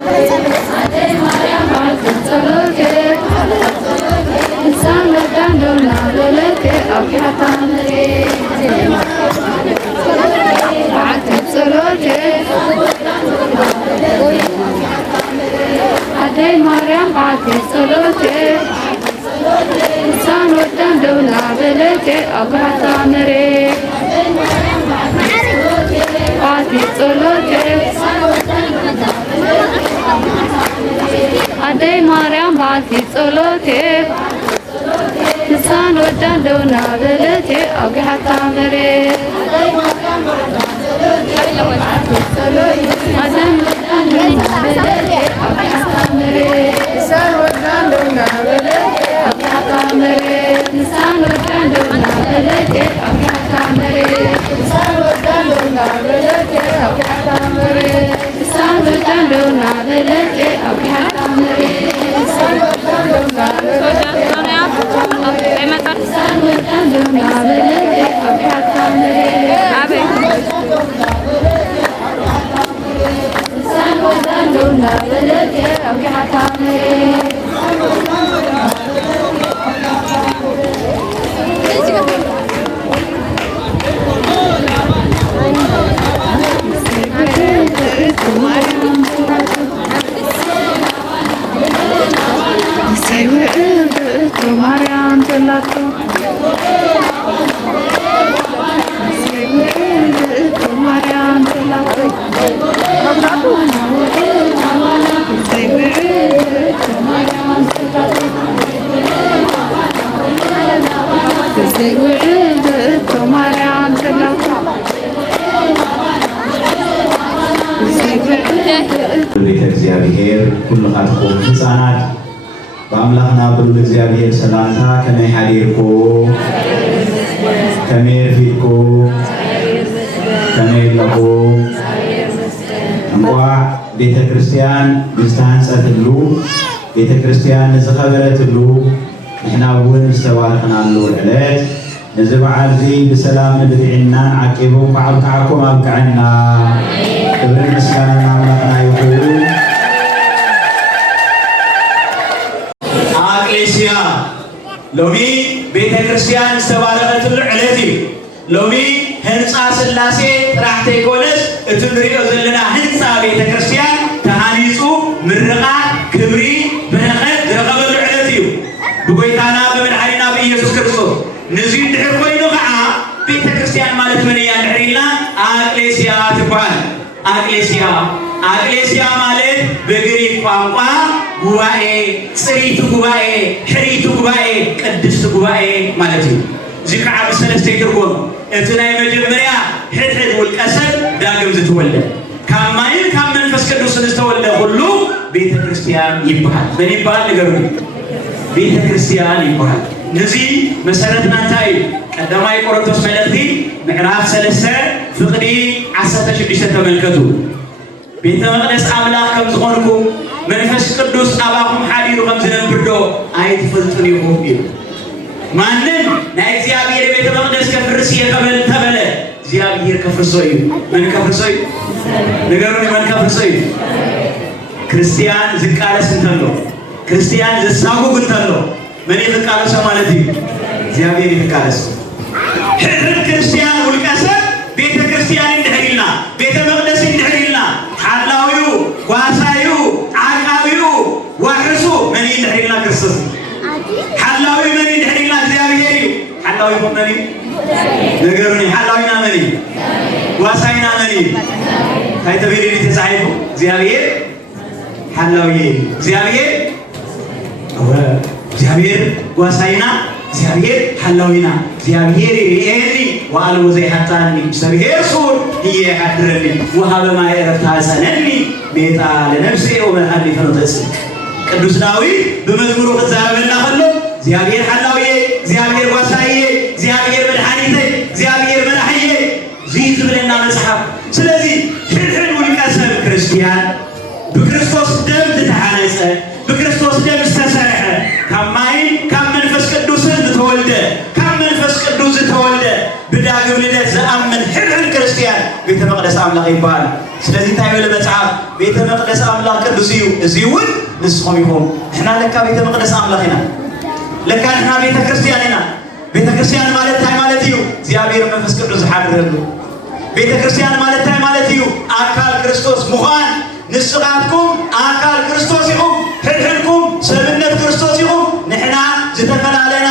Ade Mariam Bati Solote San Wadan Dona Velete Agata Mere Ade Mariam Bati Solote San Wadan Dona Velete Agata Mere San Wadan Dona Velete Agata Mere San Wadan Dona Velete Agata Mere San Wadan Dona Velete Agata Mere San Wadan Dona Velete Agata Mere San Wadan Dona Velete San Wadan Dona Velete Agata Mere Abe San Wadan Dona Velete Agata Mere ቤተ እግዚአብሔር ኩሉ ኻትኩም ህፃናት በአምላክና ብሩክ እግዚአብሔር ሰላምታ ከመይ ሓዲርኩ ከመይ ረፊድኩ ከመይ ኣለኹ እንኳዕ ቤተ ክርስቲያን ዝተሃንፀትሉ ቤተ ክርስቲያን ዝኸበረትሉ ንሕና እውን ዝተባረኽናሉ ዕለት ነዚ በዓል እዚ ብሰላም ንብልዒናን ዓቂቡ ክዓብክዓኩም ኣብቅዐና ክብሪ ምስጋና ናምላኽና ይኹን። አቅሌስያ ሎሚ ቤተ ክርስቲያን ዝተባረኸትሉ ዕለት እዩ። ሎሚ ህንፃ ስላሴ ጥራሕ ዘይኮነስ እቲ ንሪኦ ዘለና ህንፃ ቤተ ክርስቲያን ተሃኒፁ ምርቃት ክብሪ በረኸት ዝረኸበሉ ዕለት እዩ ብጎይታና ብመድሓኒና ብኢየሱስ ክርስቶስ። ነዚ እንድሕር ኮይኑ ከዓ ቤተ ክርስቲያን ማለት ምን እያ እንድሕር ኢልና አቅሌስያ ትበሃል። አቅሌስያ ማለት በግሪክ ቋንቋ ጉባኤ፣ ጽሪቱ ጉባኤ፣ ሕሪቱ ጉባኤ፣ ቅድስት ጉባኤ ማለት እዩ። እዚ ከዓ ብሰለስተ ይትርጎም። እቲ ናይ መጀመርያ ሕድሕድ ውልቀ ሰብ ዳግም ዝተወልደ ካብ ማይን ካብ መንፈስ ቅዱስ ዝተወልደ ኩሉ ቤተ ክርስቲያን ይበሃል። መን ይበሃል ንገሩኒ? ቤተ ክርስቲያን ይበሃል። ነዚ መሰረትና እንታይ እዩ? ቀዳማይ ቆሮንቶስ መልእኽቲ ምዕራፍ 3 ፍቕዲ 16 ተመልከቱ። ቤተ መቅደስ አምላክ ከም ዝኾንኩም መንፈስ ቅዱስ አባኩም ሓዲሩ ከም ዝነብር ዶ ኣይትፈልጡን ኢኹም ኢሉ። ማንም ናይ እግዚአብሔር ቤተ መቅደስ ከፍርስ የከበል ተበለ እግዚአብሔር ከፍርሶ እዩ። ምን ከፍርሶ እዩ? ንገሩኒ፣ ምን ከፍርሶ እዩ? ክርስቲያን ዝቃለስ እንተሎ፣ ክርስቲያን ዝሳጉግ እንተሎ ምን ይቃለስ ማለት እዩ? እግዚአብሔር ይቃለስ። ሕድሕድ ክርስቲያን ውልቀ ሰብ ቤተ ክርስቲያን እንድሕሪልና ቤተ መቅደስ እንድሕሪልና ሓላዊኡ ጓሳዩ ዓቃቢኡ ዋሕሱ መን እንድሕሪልና ክርስቶስ ሓላዊ መን እንድሕሪልና እግዚአብሔር እዩ። ሓላዊኩም መን እዩ? ነገሩኒ፣ ሓላዊና መን እዩ? ጓሳይና መን እዩ? እንታይ ተባሂሉ ተጻሒፉ? እግዚአብሔር ሓላዊ እግዚአብሔር ጓሳይና እግዚአብሔር ሓላዊና እግዚአብሔር ይርኤኒ ወአልቦ ዘይሓታኒ እግዚአብሔር ሱር ይሓድረኒ ወሃበ ማይ ዕረፍት አጸነኒ ቤታ ለነፍሴ ወመድኃኒ ፍኖተ ጽድቅ። ቅዱስ ዳዊት በመዝሙሩ ክዛረበና ከሎ እግዚአብሔር ሓላዊየ፣ እግዚአብሔር ጓሳይየ፣ እግዚአብሔር መድኃኒተ፣ እግዚአብሔር መራሕየ ዝብለና መጽሓፍ። ስለዚ ሕድሕድ ውልቀ ሰብ ክርስቲያን በክርስቶስ ደም ዝተሓነጸ በክርስቶስ ደም ዝተሰርሐ ካብ ማይን ካብ መንፈስ ቅዱስ ዝተወልደ ካብ መንፈስ ቅዱስ ዝተወልደ ብዳግም ልደት ዝኣምን ሕድሕድ ክርስቲያን ቤተ መቅደስ አምላክ ይበሃል። ስለዚህ ታይበለ መጽሐፍ ቤተ መቅደስ አምላክ ቅዱስ እዩ እዚውን ንስኹም ይኹም እሕና ለካ ቤተ መቅደስ አምላክ ኢና ለካ እሕና ቤተ ክርስቲያን ኢና ቤተ ክርስቲያን ማለት ታይ ማለት እዩ እግዚአብሔር መንፈስ ቅዱስ ዝሓድረሉ ቤተ ክርስቲያን ማለት ታይ ማለት እዩ አካል ክርስቶስ ምዃን ንስኻትኩም አካል ክርስቶስ ይኹም ሕድሕድኩም ሰብነት ክርስቶስ ይኹም ንሕና ዝተፈላለና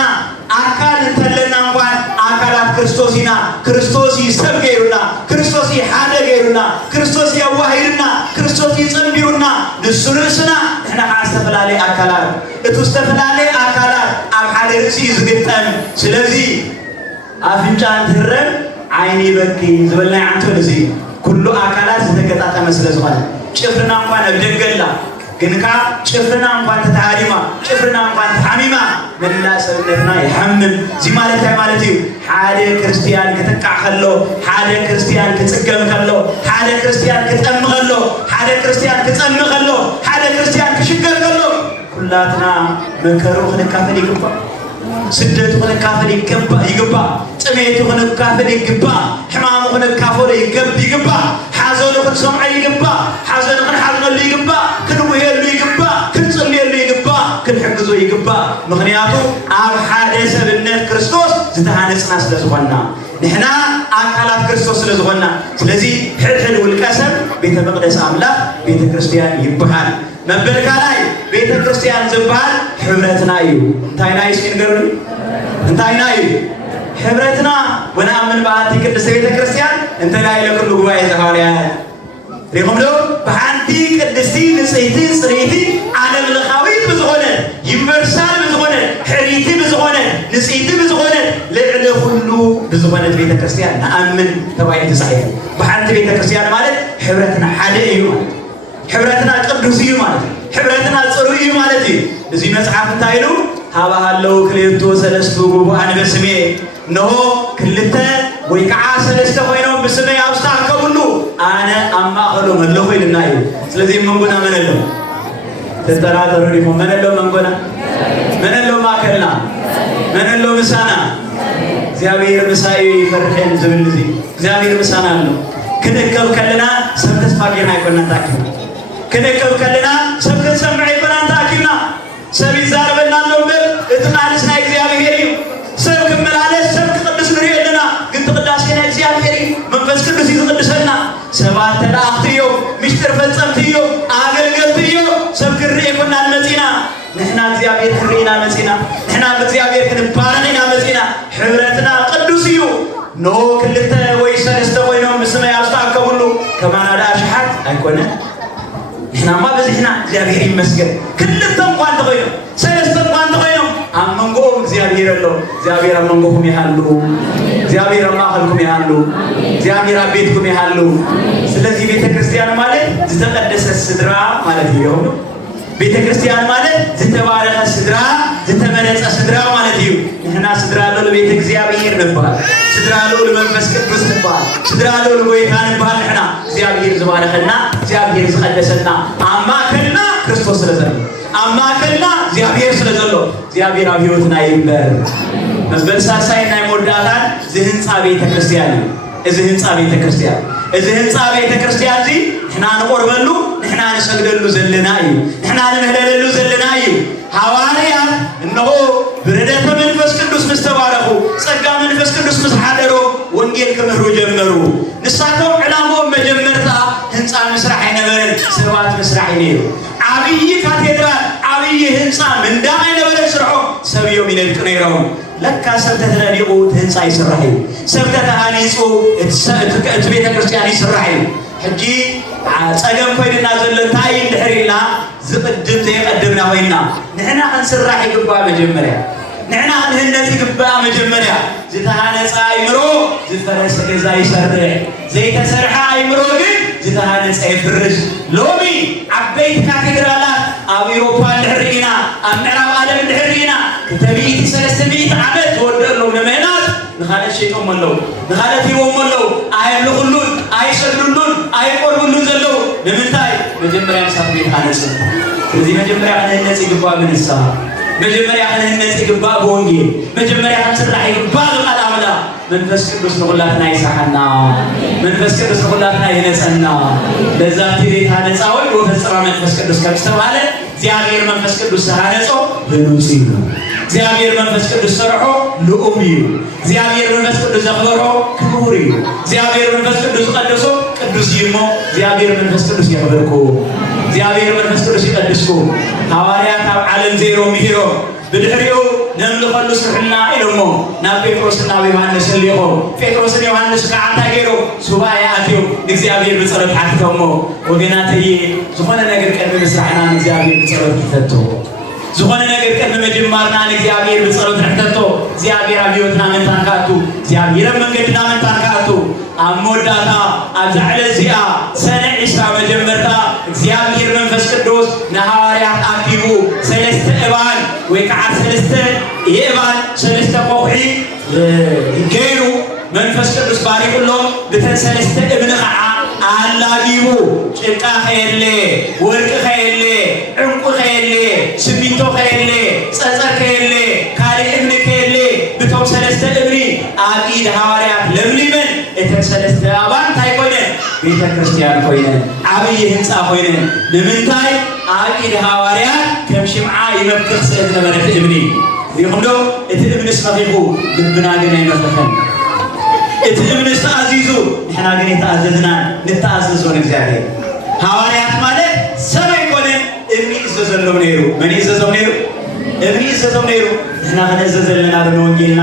አካል እንተለና እንኳን አካላት ክርስቶስ ኢና ክርስቶስ ይሰብ ገይሩና ክርስቶስ ይሓደ ገይሩና ክርስቶስ ያዋሂድና ክርስቶስ ይጸንቢሩና ንሱ ርእስና ንሕና ከዓ ዝተፈላለየ አካላት እቲ ዝተፈላለየ አካላት ኣብ ሓደ ርእሲ ዝግጠም ስለዚ አፍንጫ እንትረብ ዓይኒ ይበኪ ዝበልናይ ዓንቶን እዚ ኩሉ አካላት ዝተገጣጠመ ስለ ዝኾነ ጭፍርና እንኳን ኣብ ደገላ ግንካ ጭፍርና እንኳን ተታሃዲማ ጭፍርና እንኳን ተሓሚማ መላእ ሰብነትና ይሐምም እዚ ማለት ታይ ማለት እዩ ሓደ ክርስቲያን ክጥቃዕ ከሎ ሓደ ክርስቲያን ክጽገም ከሎ ሓደ ክርስቲያን ክጠምቕ ከሎ ሓደ ክርስቲያን ክጸምቕ ከሎ ሓደ ክርስቲያን ክሽገር ከሎ ኩላትና መከሩ ክንካፈል ይግባእ ስደቱ ክንካፈል ይግባእ ጥሜቱ ክንካፈል ይግባእ ሕማሙ ክንካፈል ይግባእ ሓዘኑ ክንሰምዖ ይግባእ ሓዘኑ ክንሓዝነሉ ይግባእ ክንውየሉ ይግባእ ክንጽልየሉ ይግባእ ክንሕግዞ ይግባእ ምክንያቱ ኣብ ሓደ ሰብነት ክርስቶስ ዝተሃነጽና ስለ ዝኾንና ንሕና አካላት ክርስቶስ ስለ ዝኾንና ስለዚ ሕድሕድ ውልቀ ሰብ ቤተ መቅደስ አምላክ ቤተ ክርስቲያን ይበሃል መበልካላይ ቤተ ክርስቲያን ዝበሃል ሕብረትና እዩ እንታይና እስኪ ንገሩኒ እንታይና እዩ ሕብረትና ወነአምን በአንቲ ቅድስት ቤተ ክርስቲያን እንተላይ ለኩሉ ጉባኤ ዘሐዋርያት ሪኹም ዶ በአንቲ ቅድስቲ ንጽሕቲ ጽሬቲ ዓለም ለኻዊት ብዝኾነ ዩኒቨርሳል ብዝኾነ ሕሪቲ ብዝኾነ ንጽሕቲ ብዝኾነ ልዕሊ ኩሉ ብዝኾነት ቤተ ክርስቲያን ነአምን ተባሂሉ ተጻሒፉ በአንቲ ቤተ ክርስቲያን ማለት ሕብረትና ሓደ እዩ ማለት ሕብረትና ቅዱስ እዩ ማለት ሕብረትና ጽሩይ እዩ ማለት እዩ እዚ መጽሓፍ እንታይ ኢሉ ሃባሃለው ክልኤቱ ሰለስቱ ጉቡአን በስሜ ነሆ ክልተ ወይ ከዓ ሰለስተ ኮይኖም ብስመይ ኣብ ዝተኣከቡሉ ኣነ ኣብ ማእኸሎም ኣለኹ ኢልና እዩ ስለዚ መንጎና መን ኣሎ ተጠራጠሩ ዲኹም መን ኣሎ መንጎና መን ኣሎ ማእከልና መን ኣሎ ምሳና እግዚአብሔር ምሳዩ ይፈርሕን ዝብል እዚ እግዚአብሔር ምሳና ኣሎ ክንእከብ ከለና ሰብ ተስፋ ጌርና ይኮንና ታኪብና ክንእከብ ከለና ሰብ ክንሰምዕ ይኮንና ታኪብና ሰብ ይዛረበና ኣሎ እምበር እቲ ቃልስ ናይ እግዚአብሔር እዩ ሰብ ክመላለስ ሰብ ክቅድስ ንሪኦ ኣለና ግን ትቅዳሴ ናይ እግዚአብሔር እዩ መንፈስ ቅዱስ እዩ ዝቅድሰና ሰባት ተላእኽቲ እዮም ምስጢር ፈጸምቲ እዮም ኣገልገልቲ እዮም ሰብ ክርኢ ይኮንና መፂና ንሕና እግዚአብሔር ክርኢና መፂና ንሕና ብእግዚአብሔር ክንባረኽ ኢና መፂና ሕብረትና ቅዱስ እዩ ኖ ክልተ ወይ ሰለስተ ኮይኖም ብስመይ ኣብ ዝተኣከቡሉ ከማና ሸሓት ኣይኮነን ንሕናማ በዚሕና እግዚአብሔር ይመስገን ክልተ እንኳን ተኮይኖም ሰለስተ እንኳን ተኮይኖም ኣብ መንጎኦም እግዚአብሔር ኣሎ እግዚአብሔር ኣብ መንጎኩም ይሃሉ እግዚአብሔር ኣብ ማእኸልኩም ይሃሉ እግዚአብሔር ኣብ ቤትኩም ይሃሉ ስለዚህ ቤተ ክርስቲያን ማለት ዝተቀደሰ ስድራ ማለት እዩ ቤተ ክርስቲያን ማለት ዝተባረኸ ስድራ ዝተመረጸ ስድራ ማለት እዩ ንሕና ስድራ ሎል ቤተ እግዚአብሔር ንባል ስድራ ሎል መንፈስ ቅዱስ ንባል ስድራ ሎል ጎይታ ንባል ንሕና እግዚአብሔር ዝባረኸና እግዚአብሔር ዝቀደሰና ኣብ ማእከልና ክርስቶስ ስለዘሎ ኣብ ማእከልና እግዚአብሔር ስለዘሎ እግዚአብሔር ኣብ ህይወትና ይንበር መዝበል ሳሳይ ናይ መወዳእታን ዝህንፃ ቤተ ክርስቲያን እዩ እዚ ህንፃ ቤተ ክርስቲያን እዚ ህንፃ ቤተ ክርስቲያን እዚ ንሕና ንቆርበሉ ንሕና ንሰግደሉ ዘለና እዩ ንሕና ንምህለለሉ ዘለና እዩ ሐዋርያት እነሆ ብርደተ መንፈስ ቅዱስ ምስ ተባረኹ ጸጋ መንፈስ ቅዱስ ምስ ሓደሮ ወንጌል ክምህሩ ጀመሩ ንሳቶም ዕላምኦም መጀመርታ ህንፃ ምስራሕ ኣይነበረን ሰባት ምስራሕ እዩ ነይሩ ዓብይ ካቴድራል ዓብይ ህንፃ ምንዳቕ ኣይነበረን ስርሖ ሰብ እዮም ይነድቁ ነይሮም ለካ ሰብ ተተነዲቑ ህንፃ ይስራሕ እዩ ሰብ ተተሃኒፁ እቲ ቤተ ክርስቲያን ይስራሕ እዩ ሕጂ ፀገም ኮይንና ዘሎ እንታይ እንድሕር ኢልና ዝቅድም ዘይቀድምና ኮይንና ንሕና ክንስራሕ ይግባእ መጀመርያ ንሕና ክንህነፅ ይግባእ መጀመርያ ዝተሃነፀ ኣእምሮ ዝፈረሰ ገዛ ይሰርሕ ዘይተሰርሐ ኣእምሮ ግን ዝተሃነፀ ይፍርስ ሎሚ ዓበይቲ ካቴድራላት ኣብ ኤውሮፓ እንድሕር ኢና ኣብ ምዕራብ ዓለም እንድሕር ኢና 200-300 ዓመት ዝወደአሎም ንምህናት ንኻልኦት ሸይጦም ኣለዉ ንኻልኦት ሂቦም ኣለዉ ኣየምልኹሉን ኣይሰግዱሉን ኣይቆርቡሉን ዘለዉ ንምንታይ መጀመርያ ንሳት ቤት ሃነፅ እዚ መጀመርያ ክንህነፅ ይግባእ ብንስሓ መጀመሪያ ህንነት ይግባእ በወንጌል መጀመሪያ ስራሕ ይግባእ በቃል አምላክ መንፈስ ቅዱስ ንኹላትና ይስሐና መንፈስ ቅዱስ ንኹላትና ይነጸና ለዛ ትቤት አነጻው ወፈጸማ መንፈስ ቅዱስ ከስተባለ እግዚአብሔር መንፈስ ቅዱስ ሃነጾ በኑጽ ነው እግዚአብሔር መንፈስ ቅዱስ ሰርሖ ልኡም እዩ እግዚአብሔር መንፈስ ቅዱስ ዘኽበሮ ክቡር እዩ እግዚአብሔር መንፈስ ቅዱስ ቀደሶ ቅዱስ ይሞ እግዚአብሔር መንፈስ ቅዱስ ያክብርኩ እግዚአብሔር መንፈስ ቅዱስ ይቀድስኩ ሐዋርያት ኣብ ዓለም ዘይሮም ይሂሮም ብድሕሪኡ ነምልኸሉ ስርሕና ኢሎሞ ናብ ጴጥሮስና ዮሐንስ ልኢኾ ጴጥሮስን ዮሐንስ ከዓ እንታይ ገይሮም ሱባኤ ኣትዮም ንእግዚአብሔር ብጸሎት ሓቲቶሞ ወገናተየ ዝኾነ ነገር ቀድሚ ምስራሕና ንእግዚአብሔር ብጸሎት ይፈቶ ዝኾነ ነገር ቀድሚ መጀመርና ንእግዚአብሔር ብጸሎት ንሕተቶ እግዚአብሔር ኣብ ህይወትና ምንታን ከኣቱ እግዚአብሔር ኣብ መንገድና ምንታን ከኣቱ ኣብ መወዳእታ ኣብ ዛዕለ እዚኣ ሰነ 20 መጀመርታ እግዚአብሔር መንፈስ ቅዱስ ንሐዋርያት ኣኪቡ 3 እባን ወይ ከዓ 3 የእባን 3 ቆውሒ ገይሩ መንፈስ ቅዱስ ባሪኩሎም ብተን 3 እብን ከዓ አላጊቡ ጭቃ ኸየለ ወርቅ ኸየለ ዕንቁ ኸየለ ስሚንቶ ኸየለ ጸጸር ኸየለ ካልእ እምኒ ኸየለ ብቶም 3 እብኒ ኣብ ኢድ ሐዋርያት ለምሊመን እተን 3 ኣባን እንታይ ኮይነን ቤተ ክርስቲያን ኮይነን ዓብይ ህንፃ ኮይነን ንምንታይ ኣብ ኢድ ሐዋርያት ከም ሽምዓ ይመክኽ ስለ ዝነበረት እምኒ ይኹም ዶ እቲ እምንስ መኺኹ ልብና ግን ኣይመኽኸን እቲ እምንስ ተኣዚዙ ንሕና ግን የተኣዘዝና ንተኣዘዞን እግዚአብሔር ሐዋርያት ማለት ሰብ ኣይኮነን እምኒ እዘዘሎም ነይሩ መን እዘዞም ነይሩ እምኒ እዘዞም ነይሩ ንሕና ክንእዘዝ ዘለና ንወንጌልና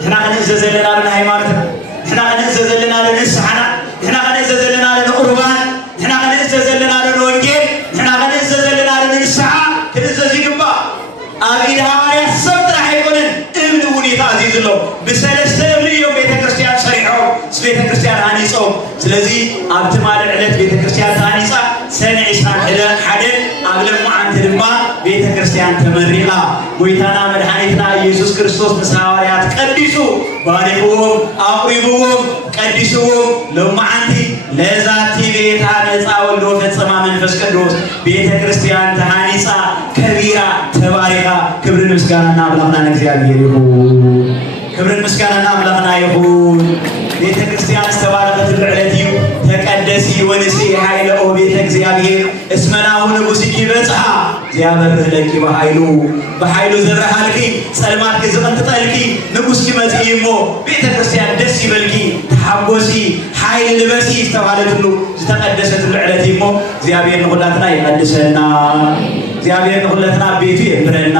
ንሕና ክንእዘዝ ዘለና ንሃይማኖትና ንሕና ክንእዘዝ ዘለና ንንስሓና ንሕና ክንእዘዝ ዘለና ንቁርባን ንሕና ክንእዘዝ ዘለና ንወንጌል ንሕና ክንእዘዝ ዘለና ንንስሓ ክንእዘዝ ይግባእ ኣብ ኢድ ሐዋርያት ሰብ ጥራሕ ኣይኮነን እምኒ እውን የተኣዚዙሎም ብሰለስተ እምኒ እዮም ቤተ ክርስቲያን ሰሪሖም ቤተ ክርስቲያን ሃኒጾም ስለዚ ኣብቲ ማልዕ ዕለት ቤተ ክርስቲያን ተሃኒጻ ሰነ 21 ኣብ ለማዓንቲ ድማ ቤተ ክርስቲያን ተመሪቓ ጎይታና መድኃኒትና ኢየሱስ ክርስቶስ ምስ ሐዋርያት ቀዲሱ ባሪኽዎም ኣቁሪብዎም ቀዲስዎም ለማዓንቲ ለዛቲ ቤታ ነፃ ወልዶ ፈጸማ መንፈስ ቅዱስ ቤተ ክርስቲያን ተሃኒጻ ከቢራ ተባሪኻ ክብርን ምስጋናና አምላኽና እግዚአብሔር ይሁን ክብርን ምስጋናና አምላኽና ይሁን ቤተ ክርስቲያን ዝተባረከት ዕለት እዩ ተቀደሲ ወንሲ ኃይለ ኦ ቤተ እግዚአብሔር እስመናሁ ንጉሥኪ በጽሐ እግዚአብሔር ለኪ በኃይሉ ዘረሃልኪ ጸልማት ግዝቕን ትጠልኪ ንጉሥኪ መጽኢ እሞ ቤተ ክርስቲያን ደስ ይበልኪ ተሓጎሲ ኃይል ልበሲ ዝተባለትሉ ዝተቀደሰት ዕለት እሞ እግዚአብሔር ንኹላትና ይቀድሰና እግዚአብሔር ንኹላትና ቤቱ የብረና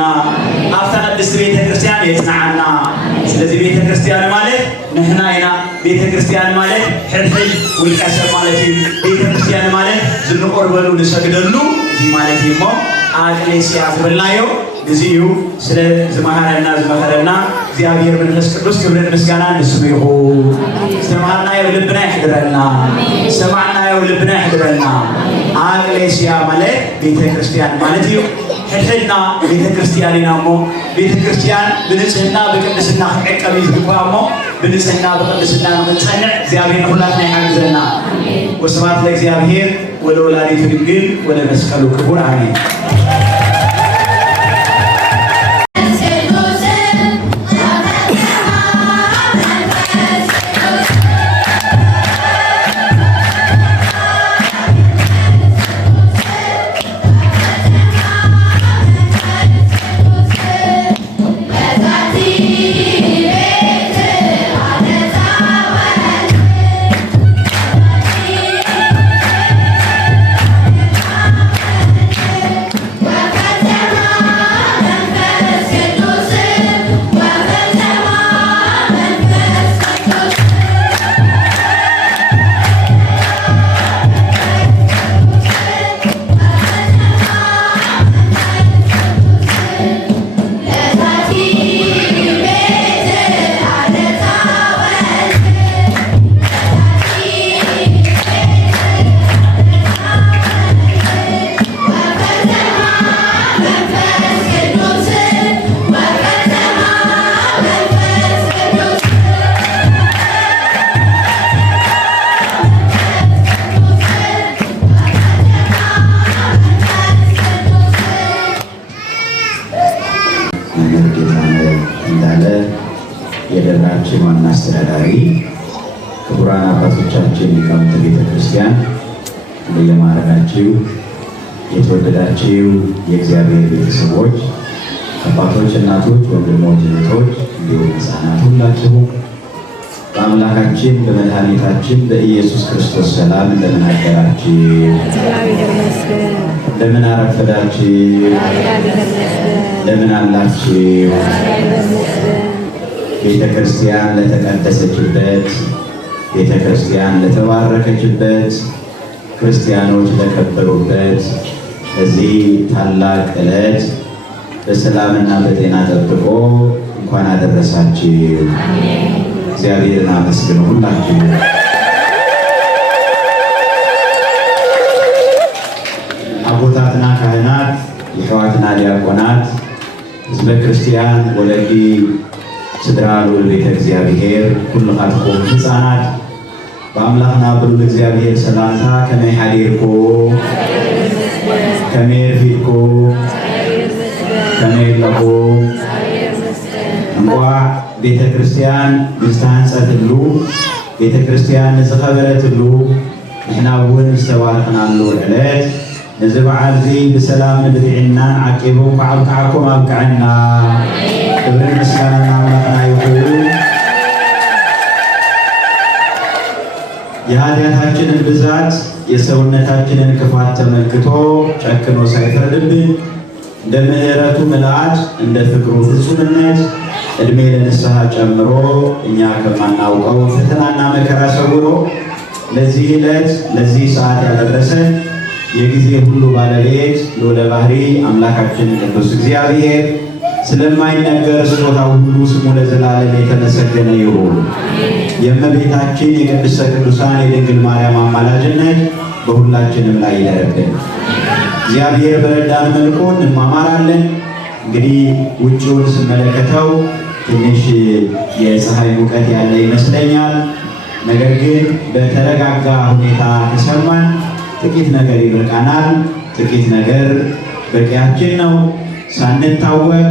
ኣብታ ቅድስት ቤተ ክርስቲያን የጽንዓና ስለዚህ ቤተ ክርስቲያን ማለት ንሕና ኢና ቤተ ክርስቲያን ማለት ሕድሕድ ውልቀ ሰብ ማለት እዩ ቤተ ክርስቲያን ማለት ዝንቆርበሉ ንሰግደሉ እዚ ማለት እዩ እሞ ኣቅሌስያ ዝብልናዮ እዚ እዩ ስለ ዝመሃረና ዝመኸረና እግዚአብሔር መንፈስ ቅዱስ ክብርን ምስጋና ንስሙ ይሁን ዝተምሃርናዮ ልብና ይሕድረና ሰማዕናዮ ልብና ይሕድረና ኣቅሌስያ ማለት ቤተ ክርስቲያን ማለት እዩ ሕድሕድና ቤተ ክርስቲያን ኢና እሞ ቤተ ክርስቲያን ብንጽህና ብቅድስና ክዕቀብ ይግባእ እሞ ብንጽህና ብቅድስና ንኽንጸንዕ እግዚአብሔር ንኹላትና ይሓግዘና ወስብሐት ለእግዚአብሔር ወለወላዲቱ ድንግል ወለመስቀሉ ክቡር አሜን። የደብራችን ዋና አስተዳዳሪ፣ ክቡራን አባቶቻችን ሊቃውንተ ቤተ ክርስቲያን እንደየማዕረጋችሁ የተወደዳችሁ የእግዚአብሔር ቤተሰቦች፣ አባቶች፣ እናቶች፣ ወንድሞች፣ እህቶች እንዲሁም ሕፃናት ሁላችሁ በአምላካችን በመድኃኒታችን በኢየሱስ ክርስቶስ ሰላም እንደምን አደራችሁ? እንደምን አረፈዳችሁ? እንደምን አላችሁ? ቤተ ክርስቲያን ለተቀደሰችበት፣ ቤተ ክርስቲያን ለተባረከችበት፣ ክርስቲያኖች ለከበሩበት ለዚህ ታላቅ ዕለት በሰላምና በጤና ጠብቆ እንኳን አደረሳችሁ። እግዚአብሔርን አመስግኑ ሁላችሁ። አቦታትና ካህናት፣ የሕዋትና ዲያቆናት፣ ህዝበ ክርስቲያን ወለዲ ስድራ ልዑል ቤተ እግዚአብሔር ኩልኻትኩም ሕፃናት በአምላኽና ብሩል እግዚአብሔር ሰላምታ ከመይ ሓዲርኩም? ከመይ ረፊድኩም? ከመይ ኣለኩም? እንኳዕ ቤተ ክርስቲያን ንዝተሃንጸትሉ ቤተ ክርስቲያን ንዝኸበረትሉ ንሕና እውን ዝተባረኽናሉ ዕለት ነዚ በዓል እዚ ብሰላም ንብልዒናን ዓቂቡ ክዓብክዓኩም ኣብቅዐና። ክብርን ምስጋናን ኣምላኽና ይኹን። የኃጢአታችንን ብዛት የሰውነታችንን ክፋት ተመልክቶ ጨክኖ ሳይፈርድብን እንደ ምሕረቱ ምልአት እንደ ፍቅሩ ፍጹምነት ዕድሜ ለንስሐ ጨምሮ እኛ ከማናውቀው ፈተናና መከራ ሰውሮ ለዚህ ዕለት ለዚህ ሰዓት ያደረሰን የጊዜ ሁሉ ባለቤት ልዑለ ባሕሪ አምላካችን ቅዱስ እግዚአብሔር ስለማይነገር ስጦታው ሁሉ ስሙ ለዘላለም የተመሰገነ ይሁን። የእመቤታችን የቅድስተ ቅዱሳን የድንግል ማርያም አማላጅነት በሁላችንም ላይ ይደረብን። እግዚአብሔር በረዳን መልኩ እንማማራለን። እንግዲህ ውጭውን ስመለከተው ትንሽ የፀሐይ ሙቀት ያለ ይመስለኛል። ነገር ግን በተረጋጋ ሁኔታ ከሰማን ጥቂት ነገር ይበቃናል። ጥቂት ነገር በቂያችን ነው። ሳንታወቅ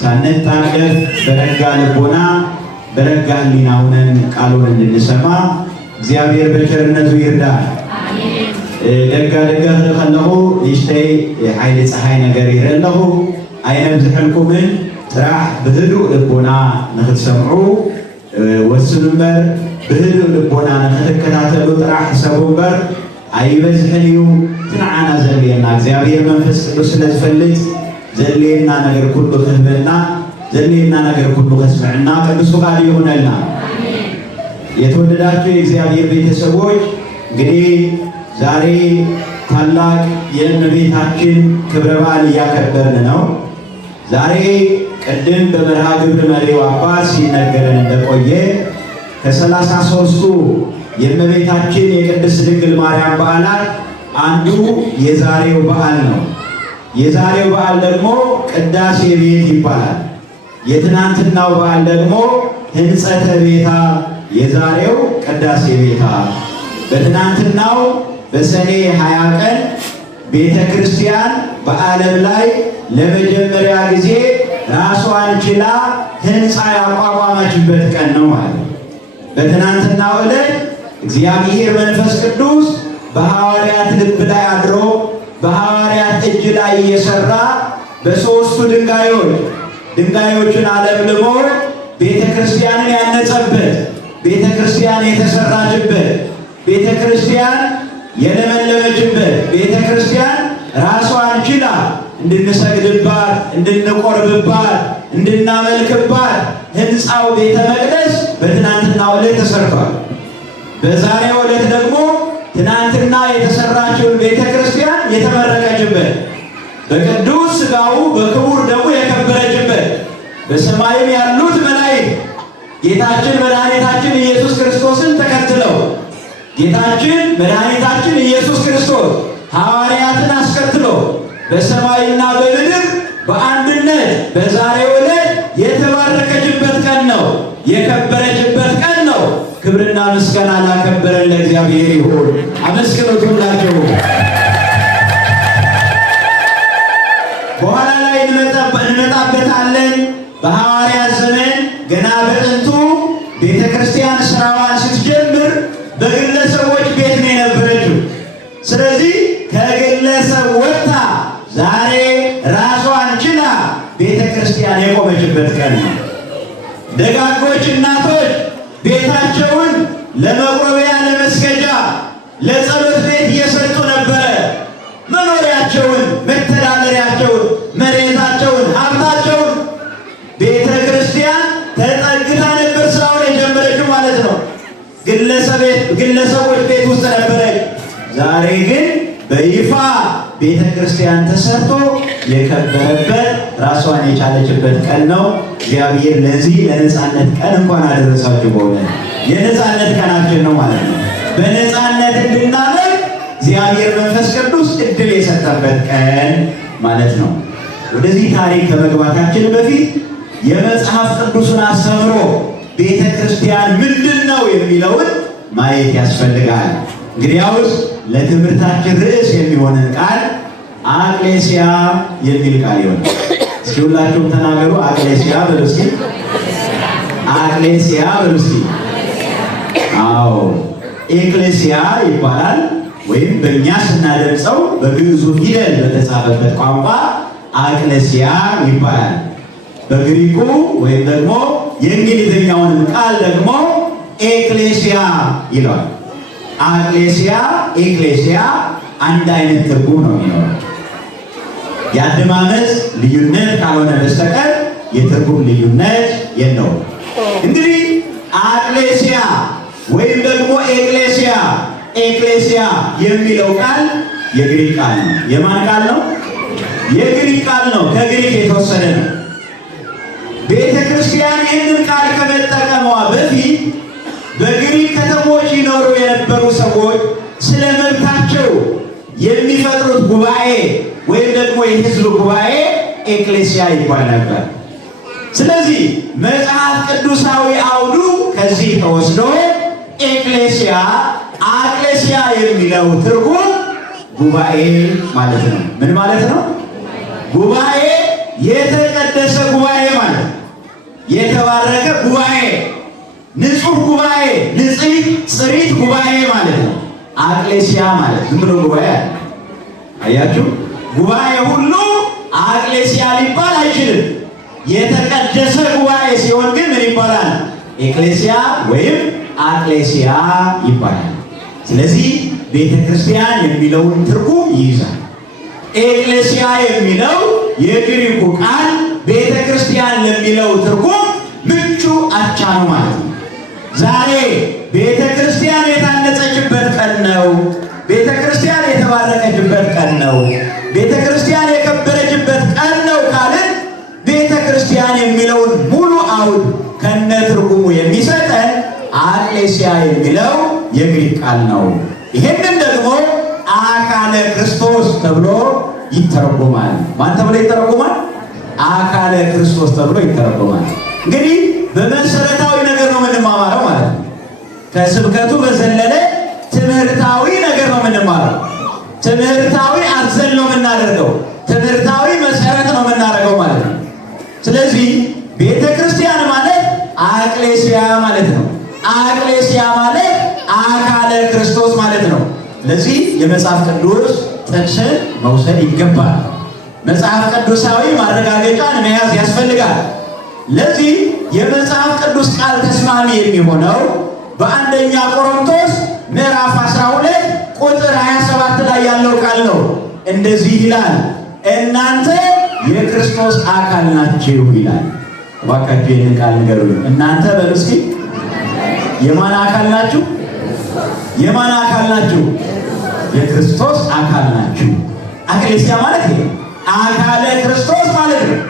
ሳንጣደፍ በረጋ ልቦና በረጋ ሕሊና ሆነን ቃሉን እንድንሰማ እግዚአብሔር በቸርነቱ ይርዳል። ደጋ ከለኹ ንእሽተይ ሓይሊ ፀሓይ ነገር ይርኢ ኣለኹ። ኣይነብዝሐልኩምን ጥራሕ ብህዱእ ልቦና ንክትሰምዑ ወስኑ እምበር ብህዱእ ልቦና ንክትከታተሉ ጥራሕ ሰቡ እምበር ኣይበዝሕን እዩ። ትንዓና ዘልየና እግዚአብሔር መንፈስ ቅዱስ ስለዝፈልጥ ዘልየና ነገር ኩሉ ክህበልና ዘልየና ነገር ኩሉ ከስምዕና ቅዱስ ፈቃዱ ይሁነልና። የተወደዳችሁ የእግዚአብሔር ቤተሰቦች እንግዲህ ዛሬ ታላቅ የእመቤታችን ክብረ በዓል እያከበርን ነው። ዛሬ ቅድም በመርሃ ግብር መሪው አባት ሲነገረን እንደቆየ ከ33ቱ የእመቤታችን የቅድስት ድንግል ማርያም በዓላት አንዱ የዛሬው በዓል ነው። የዛሬው በዓል ደግሞ ቅዳሴ ቤት ይባላል። የትናንትናው በዓል ደግሞ ህንጸተ ቤታ፣ የዛሬው ቅዳሴ ቤታ። በትናንትናው በሰኔ 20 ቀን ቤተ ክርስቲያን በዓለም ላይ ለመጀመሪያ ጊዜ ራሷን ችላ ህንፃ ያቋቋመችበት ቀን ነው ማለት ነው። በትናንትናው ዕለት እግዚአብሔር መንፈስ ቅዱስ በሐዋርያት ልብ ላይ አድሮ በሐዋርያት እጅ ላይ እየሰራ በሦስቱ ድንጋዮችን አለምልሞ ቤተ ክርስቲያንን ያነጸበት፣ ቤተ ክርስቲያን የተሰራችበት፣ ቤተ ክርስቲያን የለመለመችበት፣ ቤተ ክርስቲያን ራሷን ችላ እንድንሰግድባት፣ እንድንቆርብባት፣ እንድናመልክባት ህንፃው ቤተ መቅደስ በትናንትናው ዕለት ተሰርቷል። በዛሬው ዕለት ደግሞ ትናንትና የተሰራችውን ቤተ ክርስቲያን የተመረቀችበት፣ በቅዱስ ሥጋው በክቡር ደሙ የከበረችበት፣ በሰማይም ያሉት መላእክት ጌታችን መድኃኒታችን ኢየሱስ ክርስቶስን ተከትለው ጌታችን መድኃኒታችን ኢየሱስ ክርስቶስ ሐዋርያትን አስከትሎ በሰማይና በምድር በአንድነት በዛሬው ዕለት የተባረከችበት ቀን ነው፣ የከበረችበት ቀን ነው። ክብርና ምስጋና ላከበረን ለእግዚአብሔር ይሁን። አመስግኑት ሁላችሁ። በኋላ ላይ እንመጣበታለን። በሐዋርያት ዘመን ገና በጥንቱ ቤተ ክርስቲያን ስራዋን ስትጀምር በግለሰቦች ቤት ነው የነበረችው። ስለዚህ ከግለሰብ ወጥታ ዛሬ ራሷን ችላ ቤተ ክርስቲያን የቆመችበት ቀን ነው። ደጋጎች እናቶች ቤታቸውን ለመቁረቢያ፣ ለመስገጃ፣ ለጸሎት ቤት እየሰጡ ነበረ። መኖሪያቸውን፣ መተዳደሪያቸውን፣ መሬታቸውን፣ ሀብታቸውን ቤተ ክርስቲያን ተጠግታ ነበር ስራውን የጀመረችው ማለት ነው። ግለሰቦች ቤት ውስጥ ነበረች። ዛሬ ግን በይፋ ቤተ ክርስቲያን ተሰርቶ የከበረበት ራሷን የቻለችበት ቀን ነው። እግዚአብሔር ለዚህ ለነፃነት ቀን እንኳን አደረሳችሁ። በእውነት የነፃነት ቀናችን ነው ማለት ነው። በነፃነት እንድናመልክ እግዚአብሔር መንፈስ ቅዱስ እድል የሰጠበት ቀን ማለት ነው። ወደዚህ ታሪክ ከመግባታችን በፊት የመጽሐፍ ቅዱስን አስተምሮ ቤተ ክርስቲያን ምንድን ነው የሚለውን ማየት ያስፈልጋል። እንግዲያውስ ለትምህርታችን ርዕስ የሚሆንን ቃል አቅሌስያ የሚል ቃል ይሆናል። እስኪ ሁላችሁም ተናገሩ። አቅሌስያ በሉ እስኪ። አቅሌስያ በሉ እስኪ። አዎ ኤክሌሲያ ይባላል። ወይም በእኛ ስናደምፀው በግዕዙ ፊደል በተጻፈበት ቋንቋ አቅሌስያ ይባላል። በግሪኩ ወይም ደግሞ የእንግሊዝኛውን ቃል ደግሞ ኤክሌሲያ ይለዋል። አቅሌስያ፣ ኤክሌሲያ አንድ አይነት ትርጉም ነው የሚኖረው። የአደማመጥ ልዩነት ካልሆነ በስተቀር የትርጉም ልዩነት የለውም። እንግዲህ አቅሌስያ ወይም ደግሞ ኤክሌሲያ፣ ኤክሌሲያ የሚለው ቃል የግሪክ ቃል ነው። የማን ቃል ነው? የግሪክ ቃል ነው። ከግሪክ የተወሰደ ነው። ቤተ ክርስቲያን ይህንን ቃል ከመጠቀሟ በፊት በግሪክ ከተሞች ይኖሩ የነበሩ ሰዎች ስለ መብታቸው የሚፈጥሩት ጉባኤ ወይም ደግሞ የሕዝብ ጉባኤ ኤክሌሲያ ይባል ነበር። ስለዚህ መጽሐፍ ቅዱሳዊ አውዱ ከዚህ ተወስዶ ኤክሌሲያ፣ አቅሌሲያ የሚለው ትርጉም ጉባኤ ማለት ነው። ምን ማለት ነው? ጉባኤ፣ የተቀደሰ ጉባኤ ማለት ነው። የተባረከ ጉባኤ፣ ንጹህ ጉባኤ፣ ንጽሕት ጽሪት ጉባኤ ማለት ነው። አቅሌሲያ ማለት ዝም ብሎ ጉባኤ አለ። አያችሁ፣ ጉባኤ ሁሉ አቅሌሲያ ሊባል አይችልም። የተቀደሰ ጉባኤ ሲሆን ግን ምን ይባላል? ኤክሌሲያ ወይም አቅሌሲያ ይባላል። ስለዚህ ቤተ ክርስቲያን የሚለውን ትርጉም ይይዛል። ኤክሌሲያ የሚለው የግሪኩ ቃል ቤተ ክርስቲያን ለሚለው ትርጉም ምቹ አቻ ነው ማለት ነው። ዛሬ ቤተ ክርስቲያን የታነጸችበት ቀን ነው። ቤተ ክርስቲያን የተባረከችበት ቀን ነው። ቤተ ክርስቲያን የከበረችበት ቀን ነው ካልን ቤተ ክርስቲያን የሚለውን ሙሉ አውድ ከነ ትርጉሙ የሚሰጠን አቅሌሲያ የሚለው የግሪክ ቃል ነው። ይሄንን ደግሞ አካለ ክርስቶስ ተብሎ ይተረጎማል። ማን ተብሎ ይተረጎማል? አካለ ክርስቶስ ተብሎ ይተረጎማል። እንግዲህ በመሰረታዊ ነገር ነው የምንማማረው ማለት ነው። ከስብከቱ በዘለለ ትምህርታዊ ነገር ነው የምንማረው። ትምህርታዊ አዘል ነው የምናደርገው። ትምህርታዊ መሰረት ነው የምናደርገው ማለት ነው። ስለዚህ ቤተ ክርስቲያን ማለት አቅሌሲያ ማለት ነው። አቅሌሲያ ማለት አካለ ክርስቶስ ማለት ነው። ስለዚህ የመጽሐፍ ቅዱስ ጥቅስን መውሰድ ይገባል። መጽሐፍ ቅዱሳዊ ማረጋገጫን መያዝ ያስፈልጋል። ለዚህ የመጽሐፍ ቅዱስ ቃል ተስማሚ የሚሆነው በአንደኛ ቆሮንቶስ ምዕራፍ 12 ቁጥር 27 ላይ ያለው ቃል ነው። እንደዚህ ይላል፣ እናንተ የክርስቶስ አካል ናችሁ ይላል። እባካችሁ ይህንን ቃል ንገሩኝ። እናንተ በሉ እስኪ። የማን አካል ናችሁ? የማን አካል ናችሁ? የክርስቶስ አካል ናችሁ። አቅሌሲያ ማለት ይሄ አካለ ክርስቶስ ማለት ነው።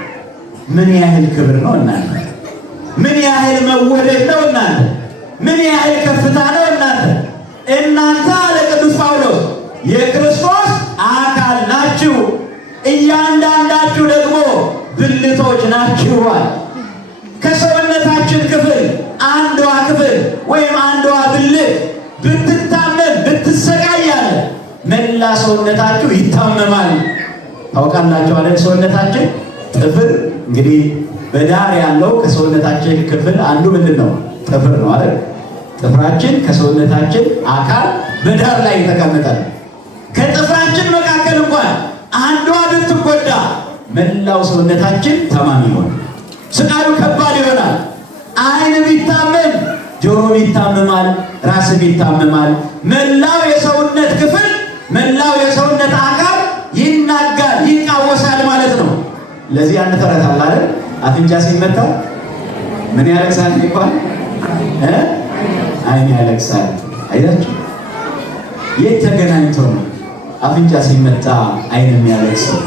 ምን ያህል ክብር ነው እናንተ! ምን ያህል መወደድ ነው እናንተ! ምን ያህል ከፍታ ነው እናንተ! እናንተ አለ ቅዱስ ጳውሎስ የክርስቶስ አካል ናችሁ፣ እያንዳንዳችሁ ደግሞ ብልቶች ናችኋል። ከሰውነታችን ክፍል አንዷ ክፍል ወይም አንዷ ብልት ብትታመም ብትሰቃያለ መላ ሰውነታችሁ ይታመማል። ታውቃላችሁ አይደል? ሰውነታችን ጥፍር እንግዲህ በዳር ያለው ከሰውነታችን ክፍል አንዱ ምንድን ነው? ጥፍር ነው አይደል? ጥፍራችን ከሰውነታችን አካል በዳር ላይ የተቀመጠ ነው። ከጥፍራችን መካከል እንኳን አንዷ ብትጎዳ መላው ሰውነታችን ታማሚ ይሆናል። ስቃዩ ከባድ ይሆናል። ዓይን ቢታመም ጆሮ ይታመማል፣ ራስ ይታመማል። መላው የሰውነት ክፍል መላው የሰውነት አካል ይናጋል፣ ይቃወሳል ማለት ነው። ለዚህ አንድ ተረት አለ አይደል? አፍንጫ ሲመታ ምን ያለቅሳል ይባል? ዓይን ያለቅሳል። አይታችሁ የት ተገናኝቶ ነው አፍንጫ ሲመታ ዓይን የሚያለቅሰው?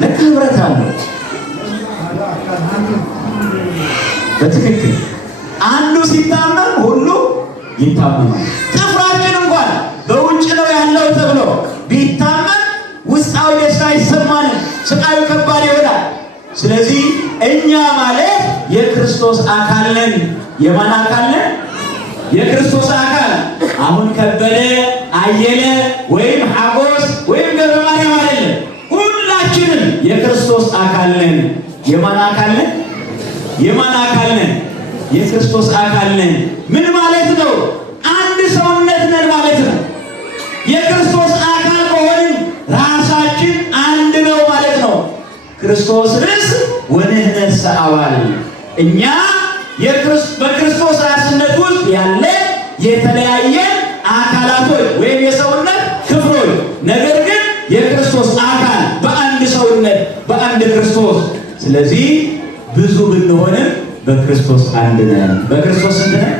ለካ ህብረት አለው። በትክክል አንዱ ሲታመም ሁሉ ይታመማል። ጥፍራችን እንኳን በውጭ ነው ያለው ተብሎ ቢታመም ውስጣዊ ደስታ አይሰማንም፣ ስቃዩ ከባድ ይሆናል። ስለዚህ እኛ ማለት የክርስቶስ አካል ነን። የማን አካል ነን? የክርስቶስ አካል። አሁን ከበደ፣ አየለ ወይም ሐጎስ ወይም ገብረ ማርያም አይደለም። ሁላችንም የክርስቶስ አካል ነን። የማን አካል ነን? የማን አካል ነን? የክርስቶስ አካል ነን። ምን ማለት ነው? አንድ ሰውነት ነን ማለት ነው። የክርስቶስ አካል ከሆንን ራሳችን አንድ ነው ማለት ነው። ክርስቶስ ርዕስ ወንህነሰ አባል። እኛ በክርስቶስ ራስነት ውስጥ ያለ የተለያየ አካላቶች ወይም የሰውነት ክፍሎች፣ ነገር ግን የክርስቶስ አካል በአንድ ሰውነት በአንድ ክርስቶስ። ስለዚህ ብዙ ብንሆንም በክርስቶስ አንድ ነን። በክርስቶስ ስንት ነን?